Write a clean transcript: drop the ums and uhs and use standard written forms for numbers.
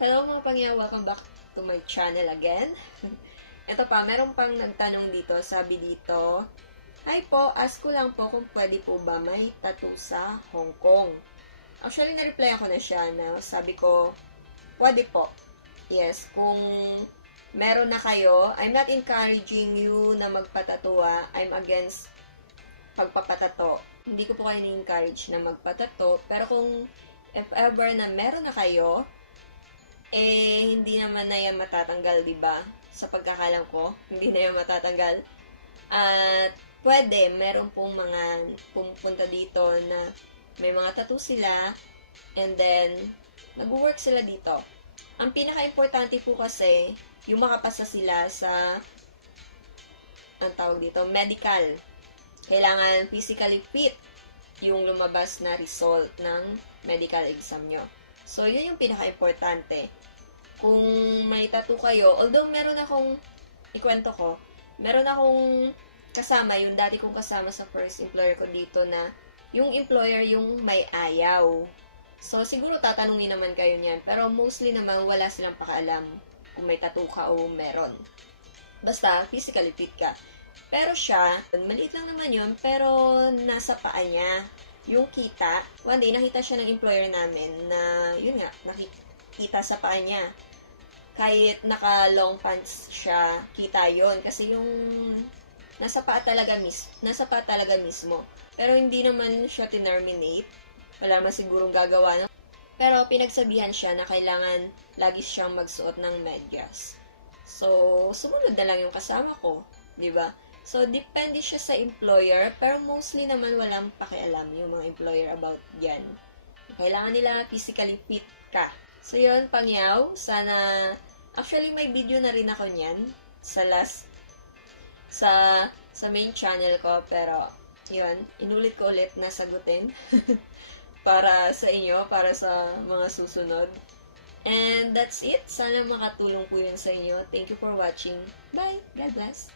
Hello mga pangyaw, welcome back to my channel again. Ito pa, meron pang nagtanong dito, sabi dito, Hi po, ask ko lang po kung pwede po ba may tattoo sa Hong Kong. Actually, na-reply ako na siya na sabi ko, pwede po. Yes, kung meron na kayo, I'm not encouraging you na magpatatua. I'm against pagpapatato. Hindi ko po kayo ni-encourage na magpatato. Pero kung if ever na meron na kayo, hindi naman na yan matatanggal, di ba? Sa pagkakalam ko, hindi na yan matatanggal. At pwede, meron pong mga pumupunta dito na may mga tattoo sila and then mag-work sila dito. Ang pinaka-importante po kasi, yung makapasa sila sa ang tawag dito, medical. Kailangan physically fit yung lumabas na result ng medical exam nyo. So, yun yung pinaka-importante. Kung may tattoo kayo, although meron akong, ikwento ko, meron akong kasama, yung dati kong kasama sa first employer ko dito na, yung employer yung may ayaw. So, siguro tatanungin naman kayo niyan. Pero mostly naman, wala silang pakaalam kung may tattoo ka o meron. Basta, physically fit ka. Pero siya, maliit lang naman yun, pero nasa paa niya yung kita. One day, nakita siya ng employer namin na, yun nga, nakita sa paa niya. Kahit naka-long pants siya, kita yon kasi yung nasa paa talaga mismo. Pero hindi naman siya tinerminate. Wala man sigurong gagawa. Pero pinagsabihan siya na kailangan lagi siyang magsuot ng medyas. So, sumunod na lang yung kasama ko. Diba? So, depende siya sa employer, pero mostly naman walang pakialam yung mga employer about yan. Kailangan nila physically fit ka. So, yun, pangyaw. Sana, actually, may video na rin ako niyan sa main channel ko, pero, yun, inulit ko ulit na sagutin para sa inyo, para sa mga susunod. And that's it. Sana makatulong po yun sa inyo. Thank you for watching. Bye! God bless!